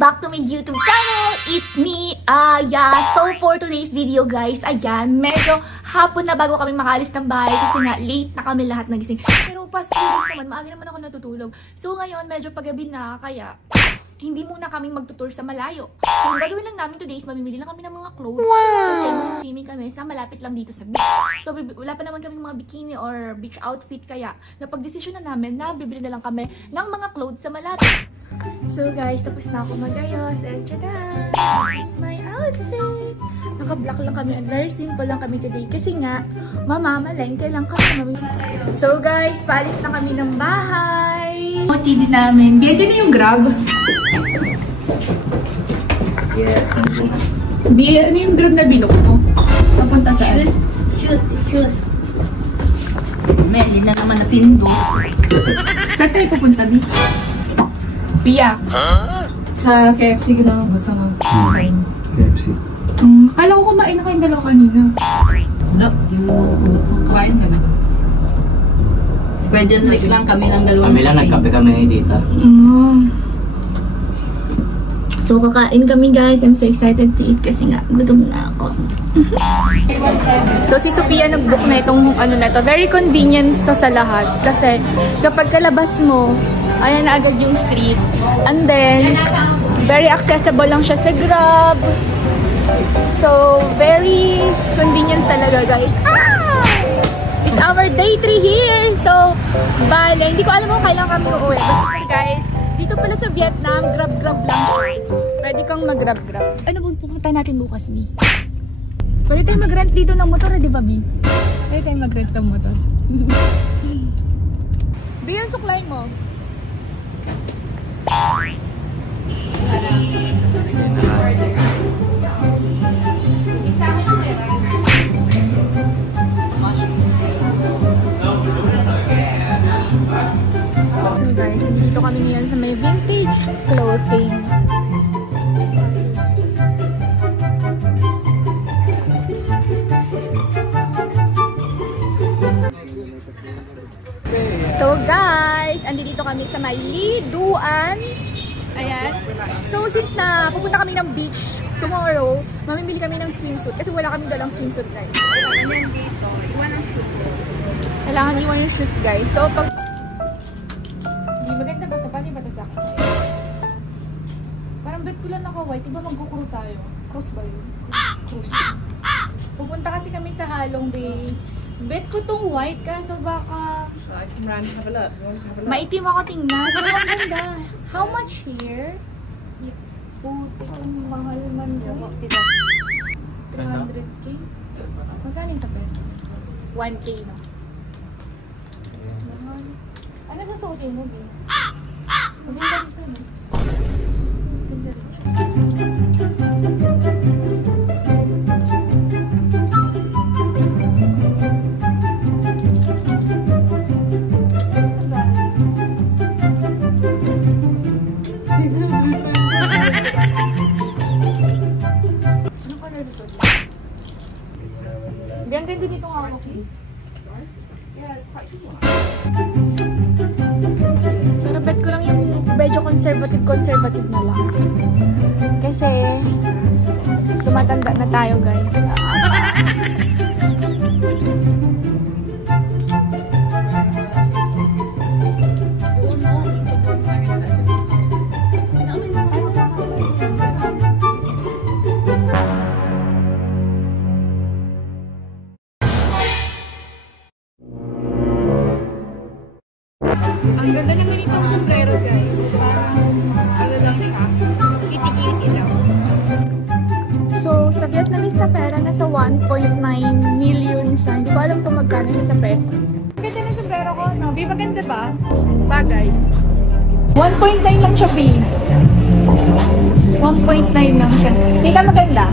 back to my YouTube channel! It's me, Aya. So for today's video guys, ayan, medyo hapon na bago kami makaalis ng bahay kasi nga late na kami lahat nagising. Pero past 2 days naman, maaga naman ako natutulog. So ngayon, medyo paggabi na, kaya hindi muna kami magtutour sa malayo. So ang gagawin lang namin today is mamimili lang kami ng mga clothes. Kasi mag-swimming kami sa malapit lang dito sa beach. So wala pa naman kaming mga bikini or beach outfit, kaya napag-desisyon na namin na bibili na lang kami ng mga clothes sa malapit. So guys, tapos na ako mag-ayos and tada! This is my outfit! Naka-black lang kami at very simple lang kami today kasi nga mamamalengke lang kami. So guys, paalis na kami ng bahay. TV namin. Biyan na yung Grab. Yes. Biyan, ano yung Grab na binok mo? Papunta saan? Shoes. Meli na naman na pindo. Saan tayo pupunta, Bi? Pia. Sa KFC ko na gusto mag-kain. KFC. Kala ko kumain na kayong dalawa kanina. Wala, di mo Kumain ka na. Pwede lang kami lang dalawa. Kami lang, nagkape kami dito. So kakain kami guys. I'm so excited to eat kasi nga gutom na ako. So si Sophia nag-book na itong ano na to. Very convenient to sa lahat kasi kapag kalabas mo, ayan na agad yung street. And then, very accessible lang siya sa Grab. So, very convenient talaga, guys. It's our day 3 here. So, bale, hindi ko alam kung kailan kami uuwi. Basta guys, dito pala sa Vietnam, grab lang siya. Pwede kang mag-grab. Ano bang pupunta natin bukas, Bi? Pwede tayo mag-rent dito ng motor, di ba, Bi? Pwede tayo mag-rent ng motor. Bi, yung suklay mo. So guys, dito kami ngayon sa may vintage clothing. So guys, andito kami sa may Liduan. Ayan. So since na pupunta kami ng beach tomorrow, mamimili kami ng swimsuit kasi wala kami dalang swimsuit guys. Kailangan iwan yung shoes guys. So pag hindi maganda ba ito? Paano ba ito sa akin? Parang bet ko lang naka-white. Diba magkukuro tayo? Cross ba yun? Cross. Pupunta kasi kami sa Halong Bay. Bet ko tong white kaso baka maitim ako tingnan. Pero ang ganda. How much here? Putong mahal man yun. 300k? Magkano yung sa peso? 1k no? Mahal. Ano sa suotin mo, Bin? Maganda dito no? Maganda rin siya. Biang ganda dito nga ako. Yes, pero bet ko lang yung medyo conservative na lang. Kasi tumatanda na tayo guys. Ang ganda ng ganitong sombrero guys. Parang ano lang siya. Kitty-kitty lang. So sa Vietnamese na pera, nasa 1.9 million siya. Hindi ko alam kung magkano siya sa peso. Ang ganda ng sombrero ko, no? Bi, maganda ba? Ba guys? 1.9 lang siya, Bi. 1.9 lang siya. Hindi ka maganda?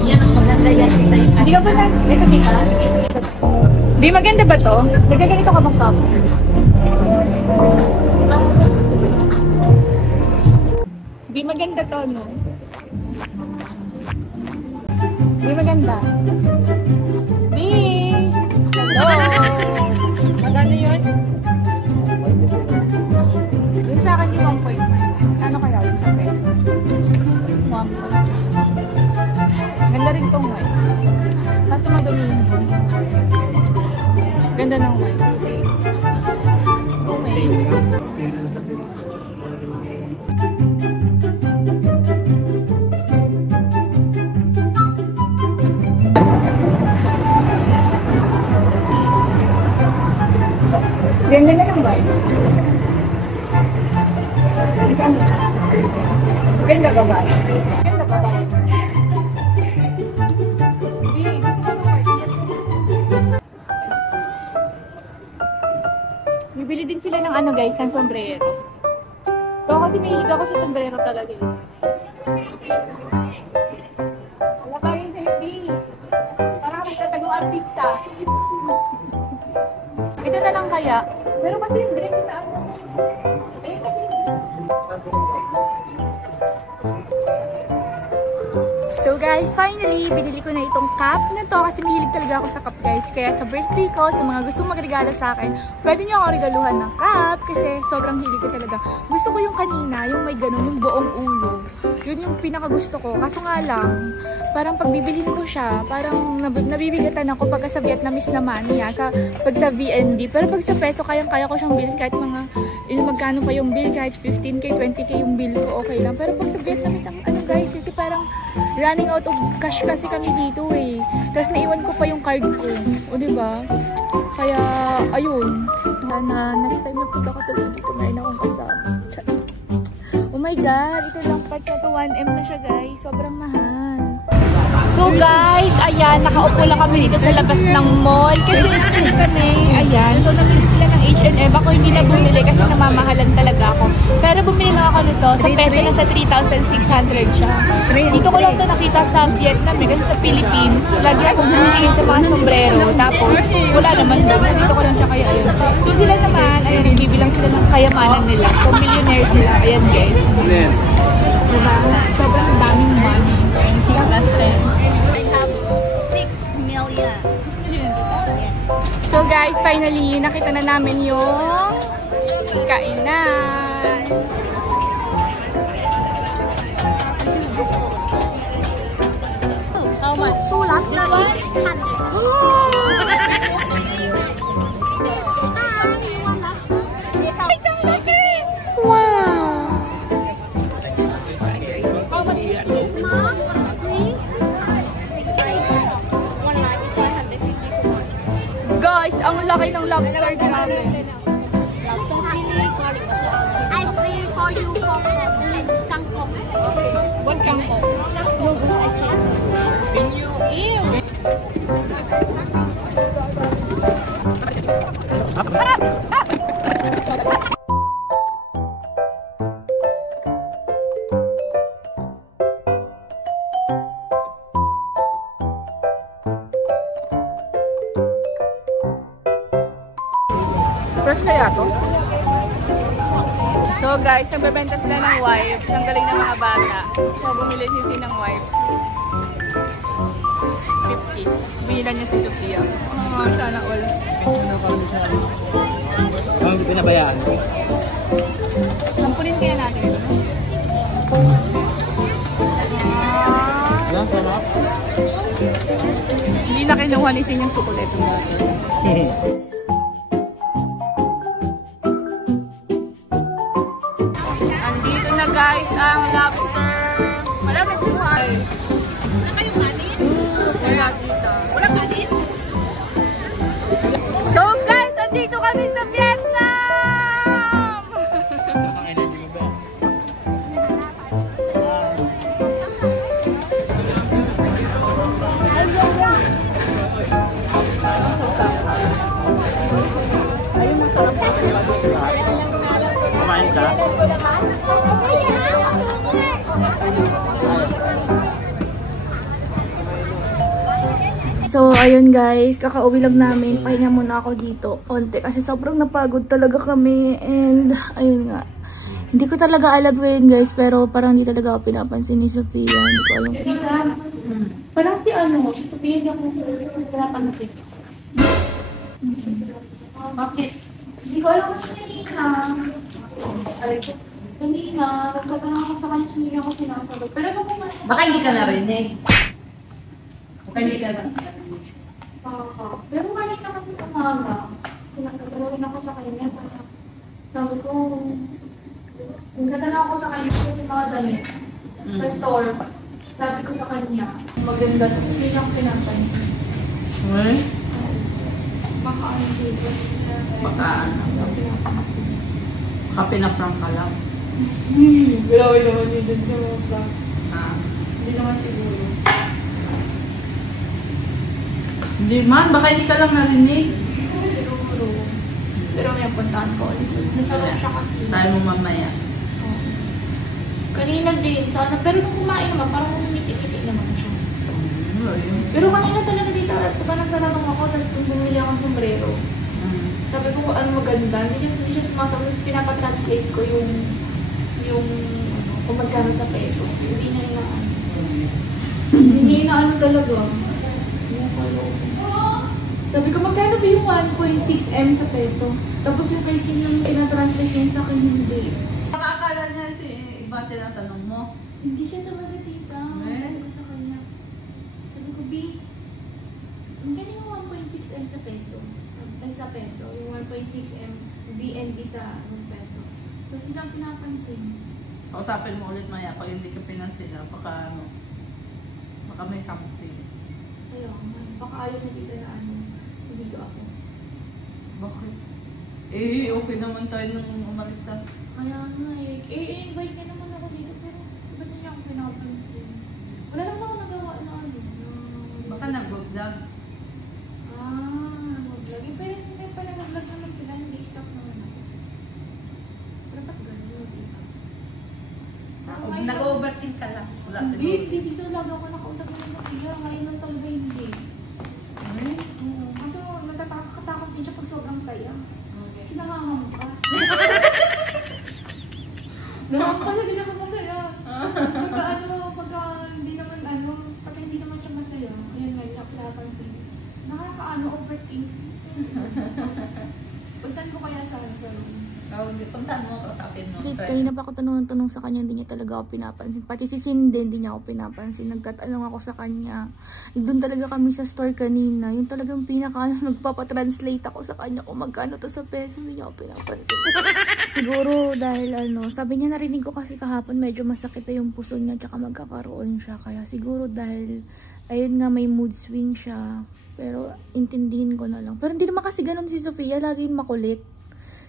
Yan ang maganda yan. Hindi ka ba na? Ito, kita? Bi, maganda ba to? Nagkaganito ka bang tapos? Bi, maganda to, no? Bi, maganda? Bi! Hello! Maganda yun? Yun sa akin yung 1.9. Ano kaya? Ganda na lang ba? Ganda ka ba? Ganda ka ba? Bibili din sila ng ano guys, ng sombrero. So kasi may hilig ako sa sombrero talaga. Wala pa rin sa FB. Parang nagtatagong artista. Ito na lang kaya. Pero kasi yung drink kita ako. Ayun kasi yung drink. So guys, finally, binili ko na itong cup na to kasi mahilig talaga ako sa cup guys. Kaya sa birthday ko, sa mga gustong magregalo sa akin, pwede nyo ako regaluhan ng cup kasi sobrang hilig ko talaga. Gusto ko yung kanina, yung may ganun, yung buong ulo. Yun yung pinaka gusto ko. Kaso nga lang, parang pag bibilhin ko siya, parang nabibigatan ako pagka sa Vietnamese naman niya, pag sa VND. Pero pag sa peso, kayang-kaya ko siyang bilhin kahit mga magkano pa yung bill, kahit 15k, 20k yung bill ko, okay lang. Pero pag sa Vietnamese, ang ano guys, kasi parang running out of cash kasi kami dito eh. Tapos naiwan ko pa yung card ko. O diba? Kaya, ayun. Na next time na punta ko talaga dito, mayroon akong kasama. Oh my god, ito lang part na to. 1M na siya guys. Sobrang mahal. So guys, ayan, nakaupo lang kami dito sa labas ng mall. Kasi nakita kami, ayan. So nabili sila ng H&M. Ako hindi na bumili kasi namamahalan talaga ako. Pero bumili na ako nito. Sa peso na sa 3,600 siya. Dito ko lang ito nakita sa Vietnam eh. Kasi sa Philippines, lagi akong bumili sa mga sombrero. Tapos, wala naman doon. Dito ko lang siya kaya ayun. So sila naman, ayun, nagbibilang sila ng kayamanan nila. So millionaire sila. Ayan guys. Diba? Sobrang daming money. 20 plus 10. I have 6 million. 6 million dito? Yes. So guys, finally, nakita na namin yung kainan. How much? This one? 600. Wow! How much is this? Guys, ang laki ng lobster na namin. I pray for you for kangkong. What kangkong? Ew! Fresh kaya to? So guys, nagbebenta sila ng wipes. Ang galing ng mga bata. So bumili si ng wipes. 50. Binilan niya si Sophia. Oh, sana all. Hindi pinabayaan. Lampunin kaya natin ito. Hindi na kinuha ni Sin yung sukulit. Andito na guys ang lobster. Wala may buhay. Wala kayong kanin? Wala dito. Wala kanin? So guys, andito kami sa Vietnam! Ayun, masarap pa. Kumain ka? So, ayun guys, kakauwi lang namin. Pahinga muna ako dito. Konti kasi sobrang napagod talaga kami. And, ayun nga. Hindi ko talaga alam ngayon guys, pero parang hindi talaga ako pinapansin ni Sophia. Hindi ko alam. Rita, parang si ano, si Sophia hindi ako pinapansin. Bakit? Hindi ko alam kung kanina. Kanina, nagkatanong ako sa kanya, hindi ako sinasagot. Pero ano kung Baka hindi ka narinig. Baka hindi ka narinig. Pero kanina kasi umaga, nagkatanong ako sa kanya. Sabi ko, Nagtatanong ako sa kanya kasi mga damit. Sa store. Sabi ko sa kanya, maganda. Tapos hindi niya ako pinapansin. Uy? Baka ano dito. Baka ano? Baka pinaprank ka lang. Grabe naman yun dun sa mga prank. Hindi naman siguro. Hindi man, baka hindi ka lang narinig. Siguro. Pero may puntahan ko ulit. Nasarap siya kasi. Tayo mo mamaya. Kanina din, sana. Pero nung kumain naman, parang umiti-iti naman siya. Pero kanina talaga dito, pagka nagtatanong ako, tapos bumili ako ng sombrero. Sabi ko ano maganda, hindi siya sumasagot. Tapos pinapatranslate ko yung kung magkano sa peso. Hindi niya inaano. Hindi niya inaano talaga. Sabi ko, magkano ba yung 1.6M sa peso? Tapos yung kay Sin yung tinatranslate niya sa akin, hindi. Akala niya si iba tinatanong mo. Hindi siya talaga tita. Sabi ko sa kanya. Sabi ko, B, magkano yung 1.6M sa peso? Sa peso. Yung 1.6M VNB sa peso. Tapos silang pinapansin. Kausapin mo ulit maya kung hindi ka pinansin na baka ano, baka may something. Ayaw, baka ayaw na dito na ano, dito ako. Bakit? Eh, okay naman tayo nung umalis sa... Kaya nga invite niya naman ako dito pero ba't niya ako pinapansin? Wala naman ako nagawa na ano. Baka nag-vlog. Nag-vlog. Pero hindi pa nag-vlog naman sila, hindi stop naman ako. Pero ba't gano'n dito? Nag-overthink ka lang. Wala siguro. Hindi, dito lagi ako nakausap ng Sofia. Ngayon lang talaga hindi. Kasi natatakot din siya pag sobrang saya. Kasi nangangampas. Nangangampas na din ako masaya. Pagka hindi naman pagka hindi naman siya masaya. Ayan nga, siya pinapansin. Nakakaano, overthink. Puntan ko kaya sa room. Puntan mo, kausapin mo. Kasi kanina pa ako tanong sa kanya, hindi niya talaga ako pinapansin. Pati si Cindy, hindi niya ako pinapansin. Nagtatanong ako sa kanya. Doon talaga kami sa store kanina. Yung talagang nagpapatranslate ako sa kanya kung magkano to sa peso, hindi niya ako pinapansin. Siguro dahil sabi niya narinig ko kasi kahapon medyo masakit na yung puso niya tsaka magkakaroon siya. Kaya siguro dahil, ayun nga, may mood swing siya. Pero intindihin ko na lang. Pero hindi naman kasi ganun si Sofia, lagi yung makulit.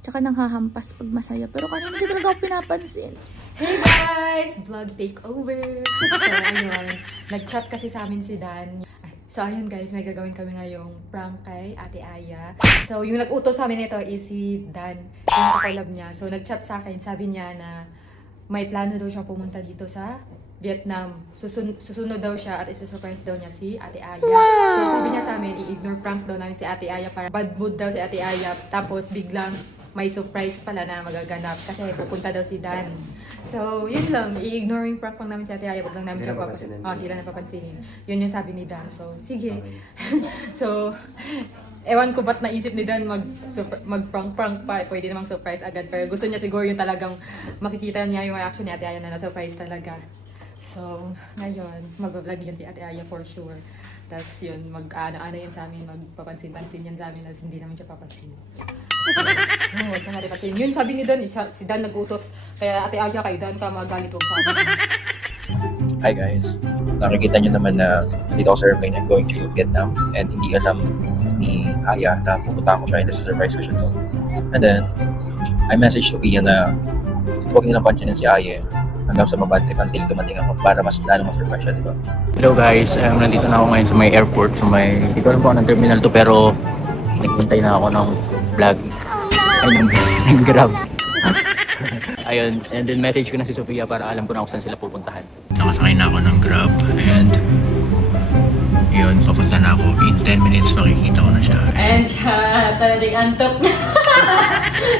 Tsaka nanghahampas pag masaya. Pero kanina hindi talaga ako pinapansin. Hey guys! Vlog takeover! So ayun, nag-chat kasi sa amin si Dan. So ayun guys, may gagawin kami ngayong prank kay Ate Aya. So yung nag-utos sa amin ito is si Dan, yung kakolab niya. So nag-chat sa akin, sabi niya na may plano daw siya pumunta dito sa Vietnam. Susunod daw siya at isusurprise daw niya si Ate Aya. Wow! So sabi niya sa amin, i-ignore prank daw namin si Ate Aya para bad mood daw si Ate Aya. Tapos biglang may surprise pala na magaganap kasi pupunta daw si Dan. So, yun lang. I-ignoring prank lang namin si Ate Aya. Wag lang namin siya hindi lang napapansinin. Yun yung sabi ni Dan. So, sige. Okay. So, ewan ko ba't naisip ni Dan mag-prank-prank pa. Pwede namang surprise agad. Pero gusto niya siguro yung talagang makikita niya yung reaction ni Ate Aya na na-surprise talaga. So, ngayon, mag-vlog yan si Ate Aya for sure. Tapos yun, mag-ano yun sa amin, magpapansin-pansin yan sa amin as hindi namin siya papansin. Huwag na natin pansin. Yun, sabi ni Dan, si Dan nag-utos. Kaya Ate Aya, kay Dan ka magalit huwag sa amin. Hi guys, nakikita nyo naman na dito ako sa airplane and going to Vietnam and hindi alam ni Aya na pupunta ako siya and surprise ko siya doon. And then, I messaged Sofia na huwag nilang pansinin si Aya hanggang sa mabad trip until dumating ako para mas lalo ma-surprise siya, diba? Hello guys, nandito na ako ngayon sa may airport, sa may, hindi ko alam po ng terminal to pero naghintay na ako ng vlog, ng Grab. Ayun, and then message ko na si Sofia para alam ko na kung saan sila pupuntahan. Nakasakay na ako ng Grab and yun, papunta na ako. In 10 minutes makikita ko na siya. Ayan siya, talagang antok na.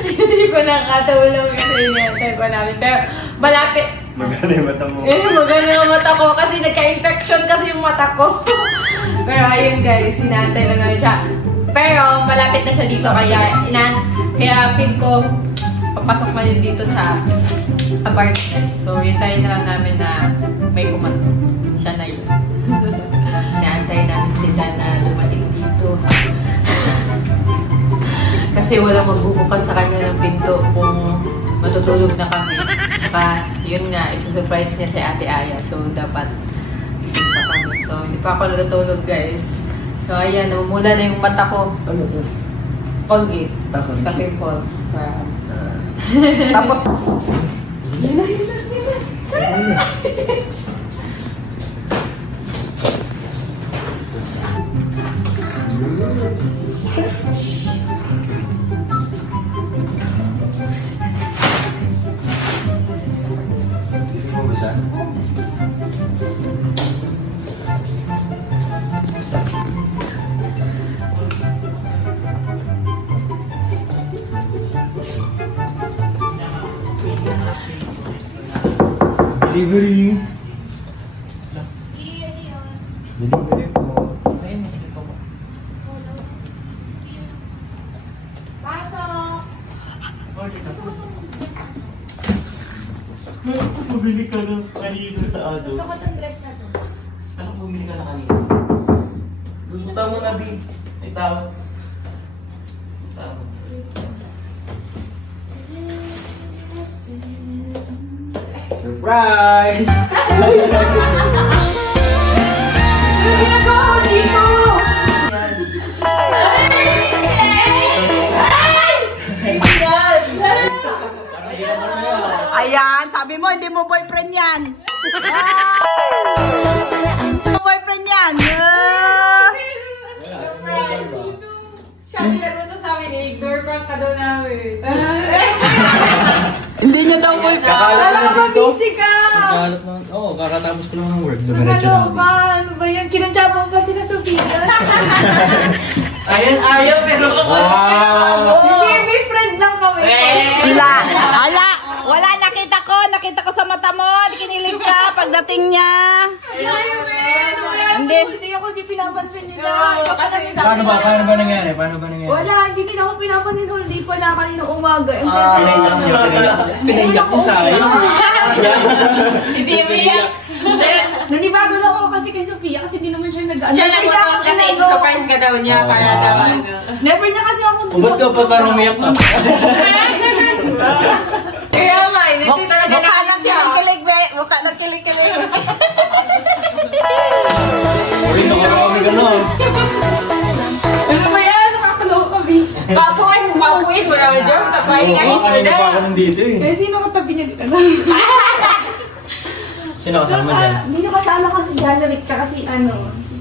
Hindi ko nakatulong kasi inantay pa namin. Pero malapit. Maganda yung mata mo. Maganda yung mata ko kasi nagka-infection kasi yung mata ko. Pero ayun guys, inantay lang namin siya. Pero malapit na siya dito kaya feel ko papasok man yun dito sa apartment. So hintayin na lang namin na may pumanto. Siya na yun. Inaantay namin si Dan na dumating dito. Kasi walang magbubukas sa kanya ng pinto kung matutulog na kami. Tsaka, yun nga, isa-surprise niya si Ate Aya. So, dapat gising pa kami. So, hindi pa ako natutulog, guys. So, ayan, namumula na yung mata ko. Ano sir? Colgate. Tapos, Sa pimples. Tapos, gising mo ba siya? Delivery! Delivery po. Pasok! Bumili ka ng kanino sa Ado. Gusto ko itong dress na to. Anong bumili ka ng kanino? Buta mo na, di. May tao. Tao. Surprise! Ano ginagawa mo dito? ayan, sabi mo, hindi mo boyfriend yan. Ah! Hindi mo boyfriend yan. Ah! Surprise! Siya, tinaguto sa amin, ignore prank ka daw namin. Hindi niya daw boyfriend. Kala ko ba busy ka? Kakalat na. Oo, kakatapos ko lang ng work. Dumiretso na Nakalo ba? Ano ba yan? Kinuntsaba mo pa sila Sofia? Ayan, ayaw, pero Hindi, may friend lang kami. Wala, nakita ko sa mata mo, kinilig ka pagdating niya. Ayaw, men. Hindi. Hindi ako pinapansin nila. Paano ba nangyari? Wala, hindi din ako pinapansin nung late pala kanina umaga. Ang Pinaiyak ko sa akin. Hindi umiyak. Nanibago na ako kasi kay Sofia kasi hindi naman siya nag-ano. Siya nag-utos kasi isa-surprise ka daw niya para daw ano. Never niya kasi ako. Ba't ka pa parang umiyak ka? Kaya nga, hindi talaga Mukha ng kilig-kilig, be. Mukha ng kilig-kilig. Uy, nakarami ka na. Ano ba yan? Nakakaloko kami. Papuin mo naman dyan. Papahingahin mo Kanina pa ako na. nandito eh. Eh, sino katabi niya dito? Sino kasama dyan? Hindi nyo kasama kasi January ka kasi si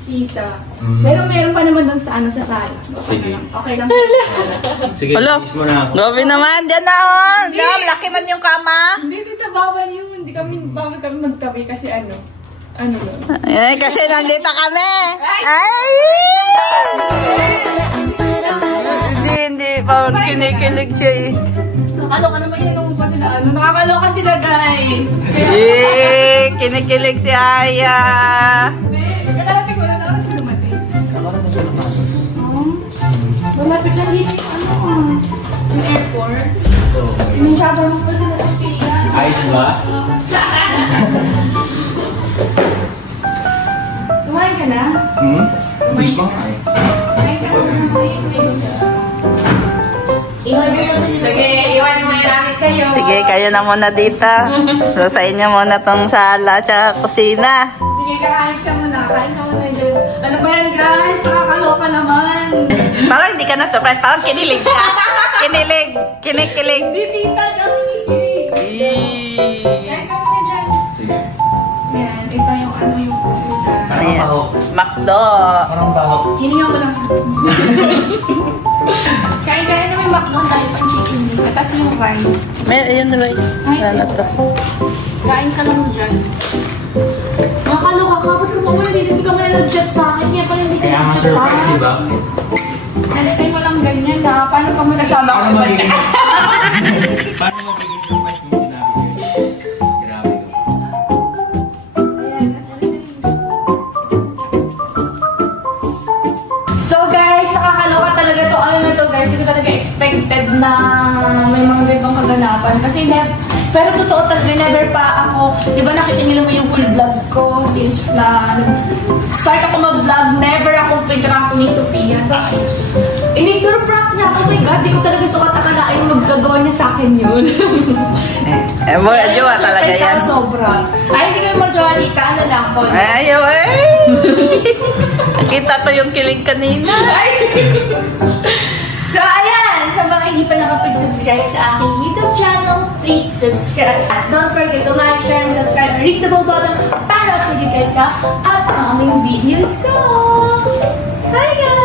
tita. Pero meron pa naman doon sa sa sala. Sige. Okay lang. Sige, Hello? kiss mo na ako. Grabe naman, dyan na oh. Dam, laki man yung kama. Hindi, tita, bawal yun. Bawal kami magtabi kasi ano yun. Eh, kasi nandito kami. Ay! Hindi. Parang kinikilig siya eh. Nakakaloka naman yun nung pa sila nakakaloka sila guys. Eh, kinikilig si Aya. Hindi, nakarating ko na oras ko dumating. Malapit lang dito yung airport. Inunsaba mo pa sila sa Pia. Ayos ba? Kumain ka na? Hindi pa nga eh. Kumain ka na. Sige, iwan mo na namin kayo. Sige, kayo na muna dito. So, sa inyo muna tong sala at kusina. Sige, kakain siya muna. Kain ka muna dyan. Ano ba yan guys? Nakakaloka naman. Parang hindi ka na-surprise. Parang kinilig ka. Kinikilig. Hindi tita, kami kikilig. Kain ka muna dyan. Sige. Yan, ito yung food. Parang baho. Makdo. Parang baho. Hiningan ko lang siya. Kain-kain na may McDonald's tayo pang chicken dito. Tapos yung rice. May, ayun na guys. Wala na to. Kain ka lang dyan. Nakakaloka ka. Ba't ka muna dito? Hindi ka muna nag-chat sa akin. Kaya pala hindi ka Kaya nga nag-chat surprise, pa. di ba? Next time mo lang ganyan na. Paano pa mo nasama ko? Paano magiging surprise yung sinabi ko? Grabe ko. So guys, nakakaloka talaga to. Ano na to guys? Hindi ko talaga expected na may mga ganitong kaganapan. Kasi Pero totoo talaga, never pa ako, di ba nakita niyo naman yung full vlog ko since na start ako mag-vlog, never akong pinrank ni Sophia. So, prank niya ako, oh my God, di ko talaga sukat akalain magkagawa niya sa akin yun. Jowa talaga yan. Sobra. Ay, hindi kayo mag-jowa, tita. Ano lang po? Ayaw eh. Kita ko yung kilig kanina. So, ayan. Sa mga hindi pa nakapag-subscribe sa aking YouTube channel, please subscribe. At don't forget to like, share, and subscribe. Ring the bell button para update kayo sa upcoming videos ko. Bye, guys!